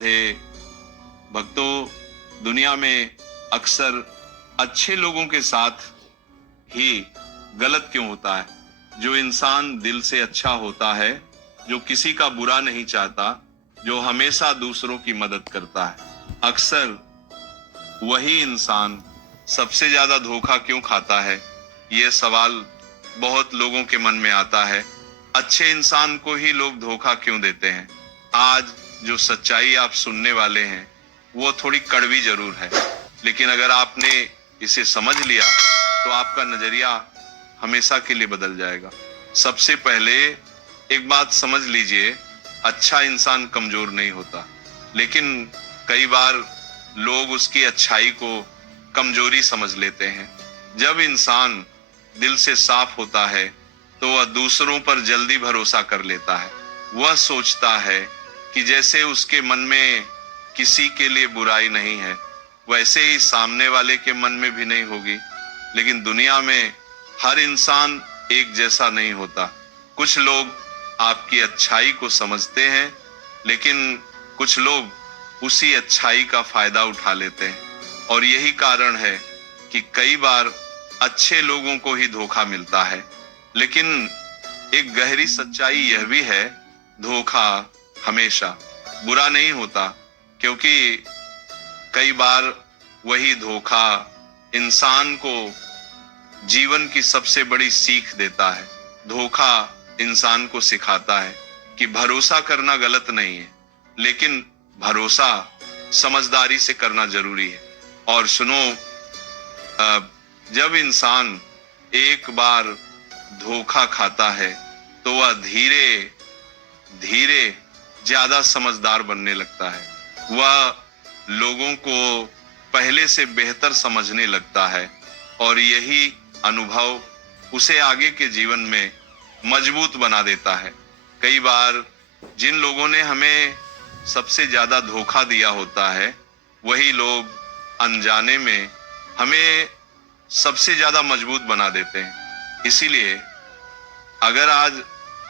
थे भक्तों। दुनिया में अक्सर अच्छे लोगों के साथ ही गलत क्यों होता है? जो इंसान दिल से अच्छा होता है, जो किसी का बुरा नहीं चाहता, जो हमेशा दूसरों की मदद करता है, अक्सर वही इंसान सबसे ज्यादा धोखा क्यों खाता है? ये सवाल बहुत लोगों के मन में आता है। अच्छे इंसान को ही लोग धोखा क्यों देते हैं? आज जो सच्चाई आप सुनने वाले हैं वो थोड़ी कड़वी जरूर है, लेकिन अगर आपने इसे समझ लिया तो आपका नजरिया हमेशा के लिए बदल जाएगा। सबसे पहले एक बात समझ लीजिए, अच्छा इंसान कमजोर नहीं होता, लेकिन कई बार लोग उसकी अच्छाई को कमजोरी समझ लेते हैं। जब इंसान दिल से साफ होता है तो वह दूसरों पर जल्दी भरोसा कर लेता है। वह सोचता है कि जैसे उसके मन में किसी के लिए बुराई नहीं है, वैसे ही सामने वाले के मन में भी नहीं होगी। लेकिन दुनिया में हर इंसान एक जैसा नहीं होता। कुछ लोग आपकी अच्छाई को समझते हैं, लेकिन कुछ लोग उसी अच्छाई का फायदा उठा लेते हैं। और यही कारण है कि कई बार अच्छे लोगों को ही धोखा मिलता है। लेकिन एक गहरी सच्चाई यह भी है, धोखा हमेशा बुरा नहीं होता, क्योंकि कई बार वही धोखा इंसान को जीवन की सबसे बड़ी सीख देता है। धोखा इंसान को सिखाता है कि भरोसा करना गलत नहीं है, लेकिन भरोसा समझदारी से करना जरूरी है। और सुनो, जब इंसान एक बार धोखा खाता है तो वह धीरे धीरे ज्यादा समझदार बनने लगता है। वह लोगों को पहले से बेहतर समझने लगता है, और यही अनुभव उसे आगे के जीवन में मजबूत बना देता है। कई बार जिन लोगों ने हमें सबसे ज्यादा धोखा दिया होता है, वही लोग अनजाने में हमें सबसे ज्यादा मजबूत बना देते हैं। इसीलिए अगर आज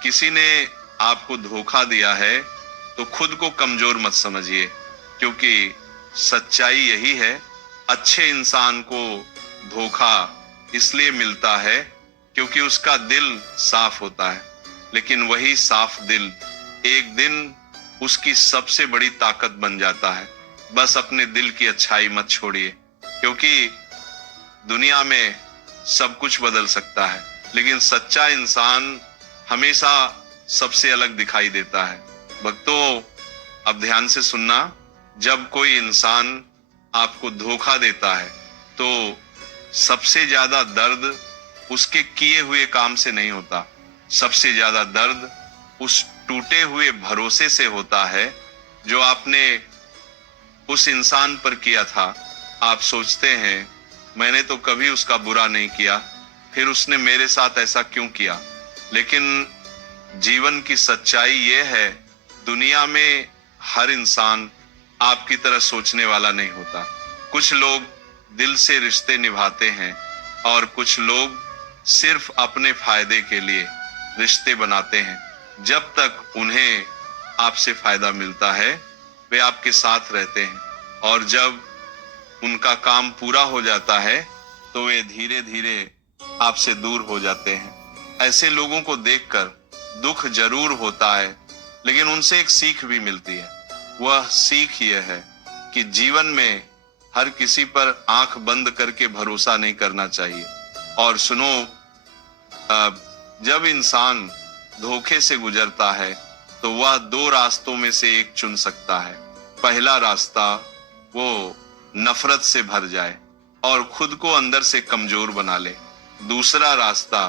किसी ने आपको धोखा दिया है तो खुद को कमजोर मत समझिए, क्योंकि सच्चाई यही है, अच्छे इंसान को धोखा इसलिए मिलता है क्योंकि उसका दिल साफ होता है। लेकिन वही साफ दिल एक दिन उसकी सबसे बड़ी ताकत बन जाता है। बस अपने दिल की अच्छाई मत छोड़िए, क्योंकि दुनिया में सब कुछ बदल सकता है, लेकिन सच्चा इंसान हमेशा सबसे अलग दिखाई देता है। भक्तों, अब ध्यान से सुनना। जब कोई इंसान आपको धोखा देता है तो सबसे ज्यादा दर्द उसके किए हुए काम से नहीं होता, सबसे ज्यादा दर्द उस टूटे हुए भरोसे से होता है जो आपने उस इंसान पर किया था। आप सोचते हैं, मैंने तो कभी उसका बुरा नहीं किया, फिर उसने मेरे साथ ऐसा क्यों किया? लेकिन जीवन की सच्चाई ये है, दुनिया में हर इंसान आपकी तरह सोचने वाला नहीं होता। कुछ लोग दिल से रिश्ते निभाते हैं, और कुछ लोग सिर्फ अपने फायदे के लिए रिश्ते बनाते हैं। जब तक उन्हें आपसे फायदा मिलता है वे आपके साथ रहते हैं, और जब उनका काम पूरा हो जाता है तो वे धीरे धीरे आपसे दूर हो जाते हैं। ऐसे लोगों को देखकर दुख जरूर होता है, लेकिन उनसे एक सीख भी मिलती है। वह सीख यह है कि जीवन में हर किसी पर आंख बंद करके भरोसा नहीं करना चाहिए। और सुनो, जब इंसान धोखे से गुजरता है तो वह दो रास्तों में से एक चुन सकता है। पहला रास्ता, वो नफरत से भर जाए और खुद को अंदर से कमजोर बना ले। दूसरा रास्ता,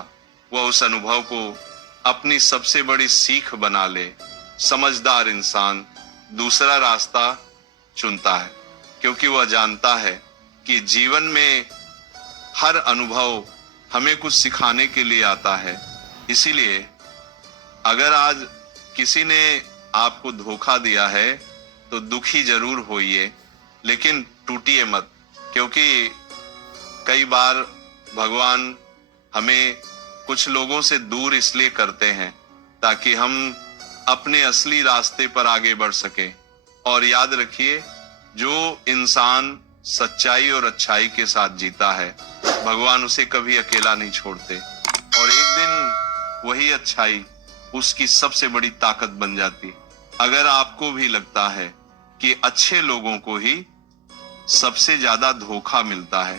वह उस अनुभव को अपनी सबसे बड़ी सीख बना ले। समझदार इंसान दूसरा रास्ता चुनता है, क्योंकि वह जानता है कि जीवन में हर अनुभव हमें कुछ सिखाने के लिए आता है। इसीलिए अगर आज किसी ने आपको धोखा दिया है तो दुखी जरूर होइए, लेकिन टूटिए मत, क्योंकि कई बार भगवान हमें कुछ लोगों से दूर इसलिए करते हैं ताकि हम अपने असली रास्ते पर आगे बढ़ सके। और याद रखिए, जो इंसान सच्चाई और अच्छाई के साथ जीता है, भगवान उसे कभी अकेला नहीं छोड़ते, और एक दिन वही अच्छाई उसकी सबसे बड़ी ताकत बन जाती। अगर आपको भी लगता है कि अच्छे लोगों को ही सबसे ज्यादा धोखा मिलता है,